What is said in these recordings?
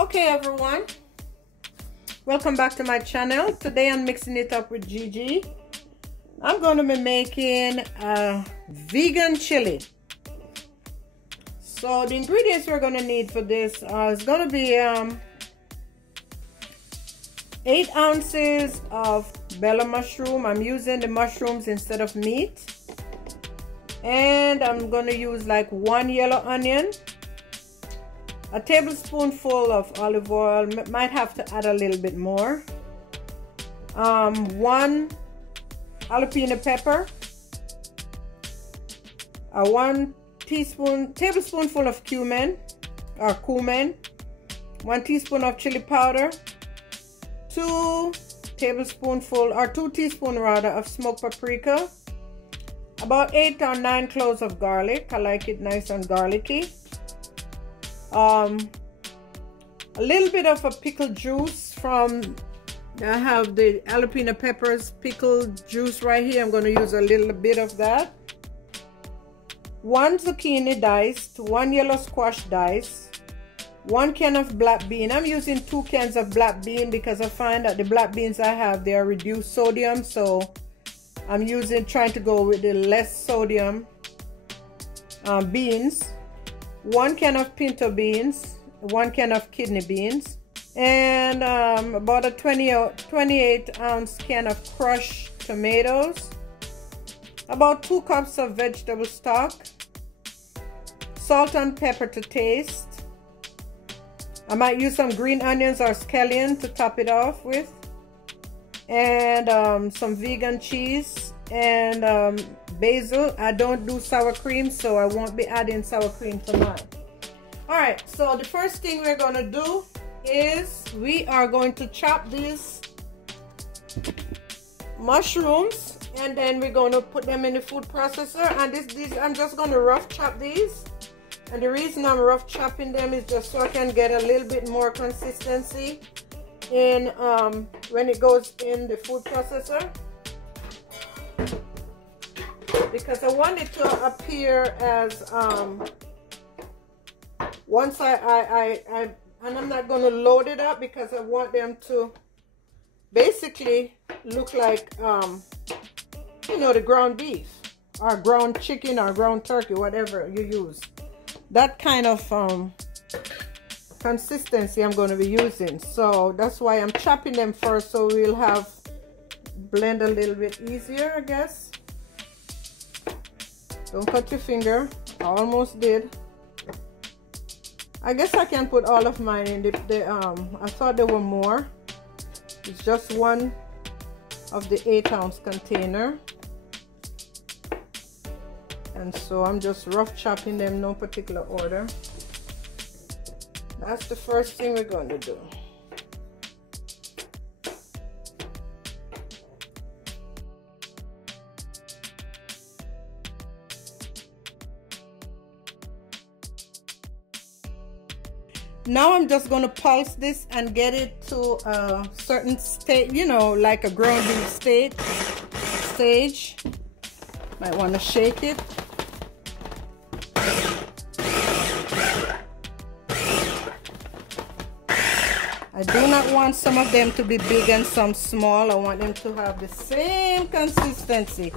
Okay everyone, welcome back to my channel. Today I'm mixing it up with Gigi. I'm going to be making a vegan chili. So the ingredients we're going to need for this is going to be 8 ounces of bella mushroom. I'm using the mushrooms instead of meat. And I'm going to use like 1 yellow onion, a tablespoonful of olive oil, might have to add a little bit more, 1 jalapeno pepper, 1 tablespoonful of cumin, 1 teaspoon of chili powder, 2 teaspoons of smoked paprika, about 8 or 9 cloves of garlic. I like it nice and garlicky. A little bit of a pickle juice from, I have the jalapeno peppers pickled juice right here. I'm going to use a little bit of that. 1 zucchini diced, 1 yellow squash diced, 1 can of black bean. I'm using 2 cans of black bean because I find that the black beans I have, they are reduced sodium, so I'm trying to go with the less sodium beans. 1 can of pinto beans, 1 can of kidney beans, and about a 28 ounce can of crushed tomatoes, about 2 cups of vegetable stock, salt and pepper to taste. I might use some green onions or scallion to top it off with, and some vegan cheese and basil. I don't do sour cream, so I won't be adding sour cream to mine. Alright, so the first thing we're going to do is we are going to chop these mushrooms, and then we're going to put them in the food processor. And these I'm just going to rough chop these, and the reason I'm rough chopping them is just so I can get a little bit more consistency in when it goes in the food processor, because I want it to appear as once and I'm not going to load it up because I want them to basically look like you know, the ground beef or ground chicken or ground turkey, whatever you use. That kind of consistency I'm going to be using. So that's why I'm chopping them first, so we'll have blend a little bit easier, I guess. Don't cut your finger. I almost did. I guess I can put all of mine in I thought there were more. It's just 1 of the 8 ounce container, and so I'm just rough chopping them, no particular order. That's the first thing we're going to do. Now I'm just going to pulse this and get it to a certain state, you know, like a ground beef stage. Might want to shake it. I do not want some of them to be big and some small. I want them to have the same consistency.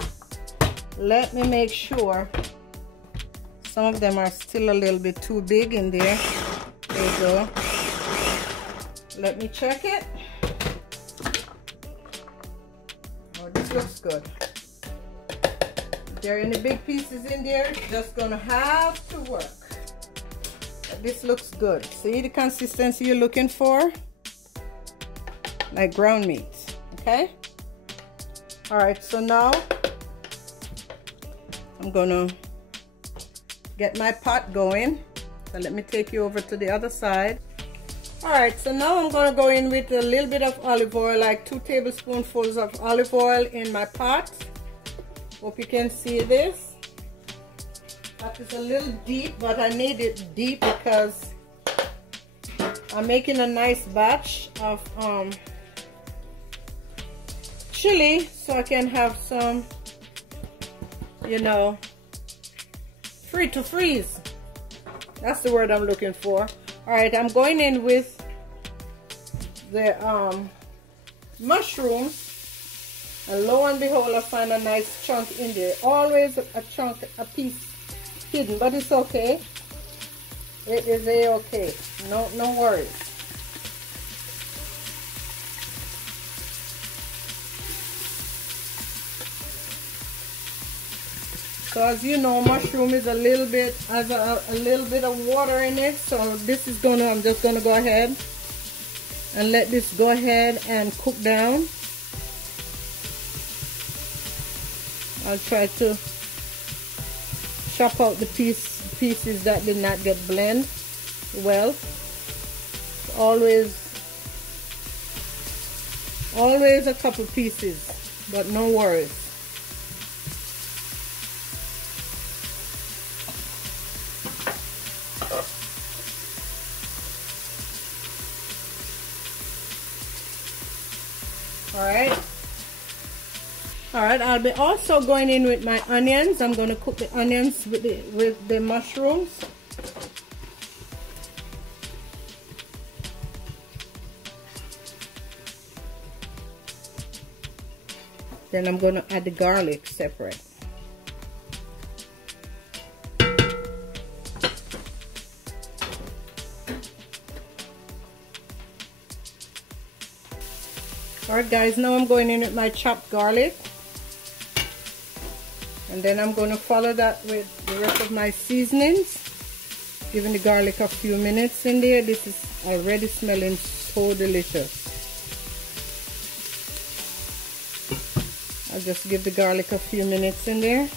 Let me make sure. Some of them are still a little bit too big in there. There you go. Let me check it. Oh, this looks good. If there are any big pieces in there, it's just gonna have to work. But this looks good. See the consistency you're looking for? Like ground meat. Okay? Alright, so now I'm gonna get my pot going. So let me take you over to the other side. Alright, so now I'm going to go in with a little bit of olive oil, like 2 tablespoonfuls of olive oil in my pot. Hope you can see this. That is a little deep, but I need it deep because I'm making a nice batch of chili, so I can have some, you know, free to freeze. That's the word I'm looking for. All right, I'm going in with the mushroom, and lo and behold, I find a nice chunk in there. Always a chunk, a piece hidden, but it's okay. It is okay. No worries. So as you know, mushroom is a little bit, has a little bit of water in it. So this is I'm just gonna go ahead and let this go ahead and cook down. I'll try to chop out the pieces that did not get blended well. Always a couple pieces, but no worries. Alright, I'll be also going in with my onions. I'm going to cook the onions with the mushrooms. Then I'm going to add the garlic separate. Alright guys, now I'm going in with my chopped garlic. And then I'm going to follow that with the rest of my seasonings. Giving the garlic a few minutes in there. This is already smelling so delicious. I'll just give the garlic a few minutes in there.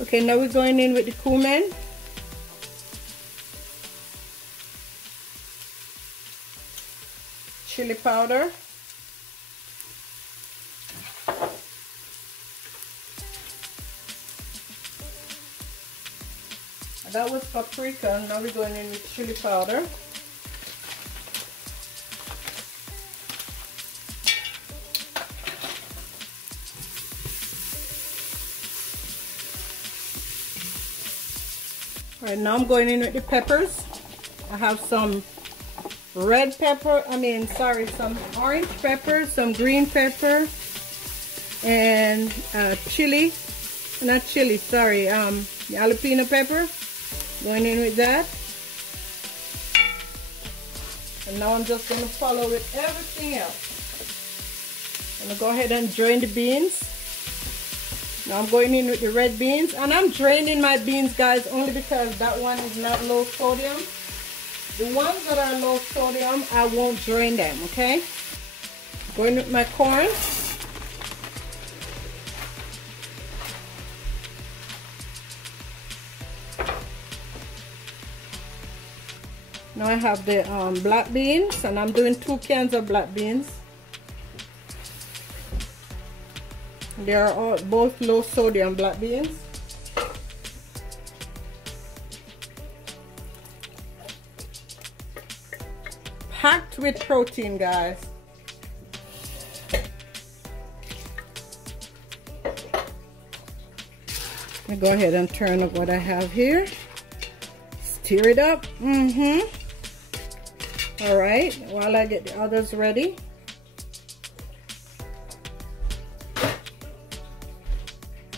Okay, now we're going in with the cumin. Chili powder. That was paprika, now we're going in with chili powder. Alright, now I'm going in with the peppers. I have some red pepper, some orange pepper, some green pepper, and chili, not chili, sorry, jalapeno pepper. Going in with that. And now I'm just going to follow with everything else. I'm going to go ahead and drain the beans. Now I'm going in with the red beans, and I'm draining my beans, guys, only because that one is not low sodium. The ones that are low sodium, I won't drain them, okay? Going with my corn. Now I have the black beans, and I'm doing 2 cans of black beans. They are both low sodium black beans. Packed with protein, guys. Let me go ahead and turn up what I have here. Stir it up. All right, while I get the others ready.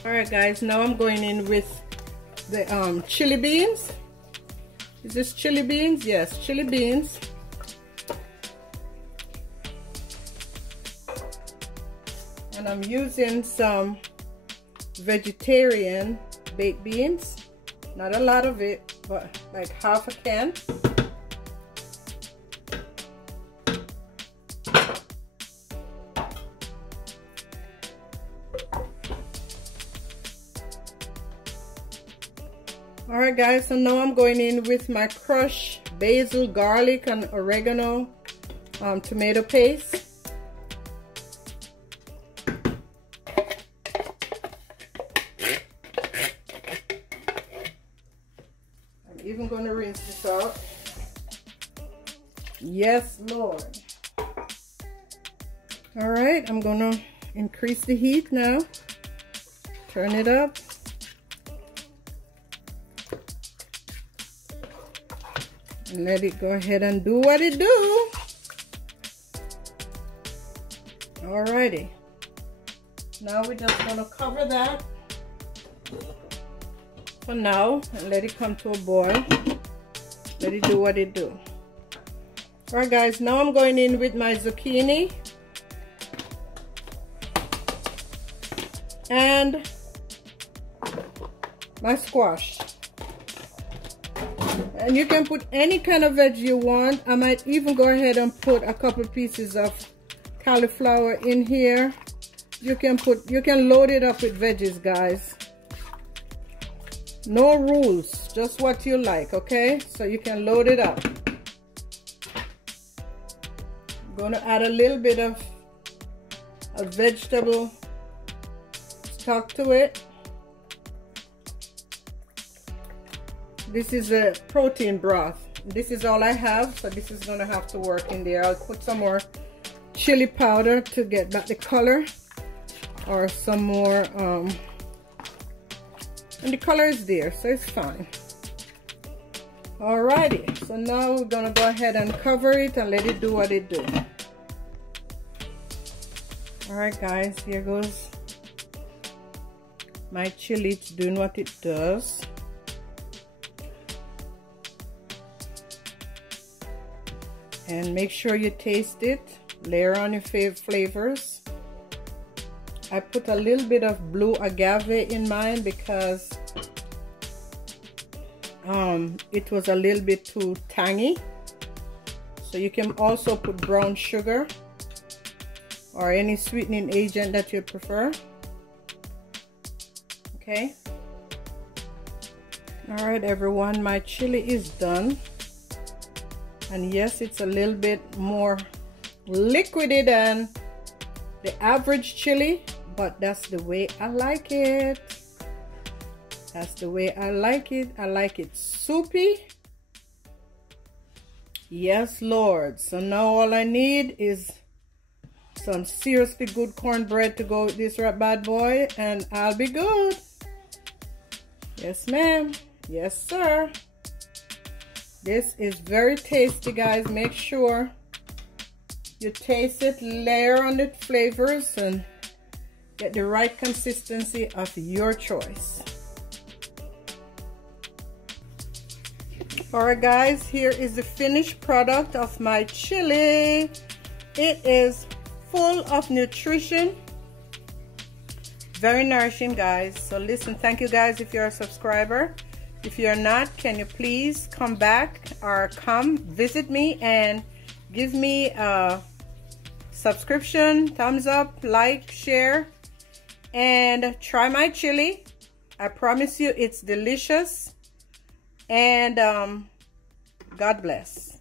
Alright guys, now I'm going in with the chili beans. Is this chili beans? Yes, chili beans. And I'm using some vegetarian baked beans. Not a lot of it, but like half a can. All right, guys, so now I'm going in with my crushed basil, garlic, and oregano tomato paste. I'm even going to rinse this out. Yes, Lord. All right, I'm going to increase the heat now. Turn it up. And let it go ahead and do what it do. Alrighty. Now we're just gonna cover that for now and let it come to a boil. Let it do what it do. Alright, guys, now I'm going in with my zucchini and my squash. And you can put any kind of veg you want. I might even go ahead and put a couple pieces of cauliflower in here. You can load it up with veggies, guys. No rules, just what you like, okay? So you can load it up. I'm gonna add a little bit of a vegetable stock to it. This is a protein broth. This is all I have, so this is gonna have to work in there. I'll put some more chili powder to get back the color, or some more, and the color is there, so it's fine. Alrighty, so now we're gonna go ahead and cover it and let it do what it do. Alright, guys, here goes my chili. It's doing what it does. And make sure you taste it. Layer on your flavors. I put a little bit of blue agave in mine because it was a little bit too tangy. So you can also put brown sugar or any sweetening agent that you prefer. Okay. All right, everyone, my chili is done. And yes, it's a little bit more liquidy than the average chili, but that's the way I like it. That's the way I like it. I like it soupy. Yes, Lord. So now all I need is some seriously good cornbread to go with this bad boy, and I'll be good. Yes, ma'am. Yes, sir. This is very tasty, guys. Make sure you taste it, layer on the flavors, and get the right consistency of your choice. Alright, guys, here is the finished product of my chili. It is full of nutrition, very nourishing, guys. So listen, thank you guys if you're a subscriber. If you're not, can you please come back or come visit me and give me a subscription, thumbs up, like, share, and try my chili. I promise you it's delicious. And God bless.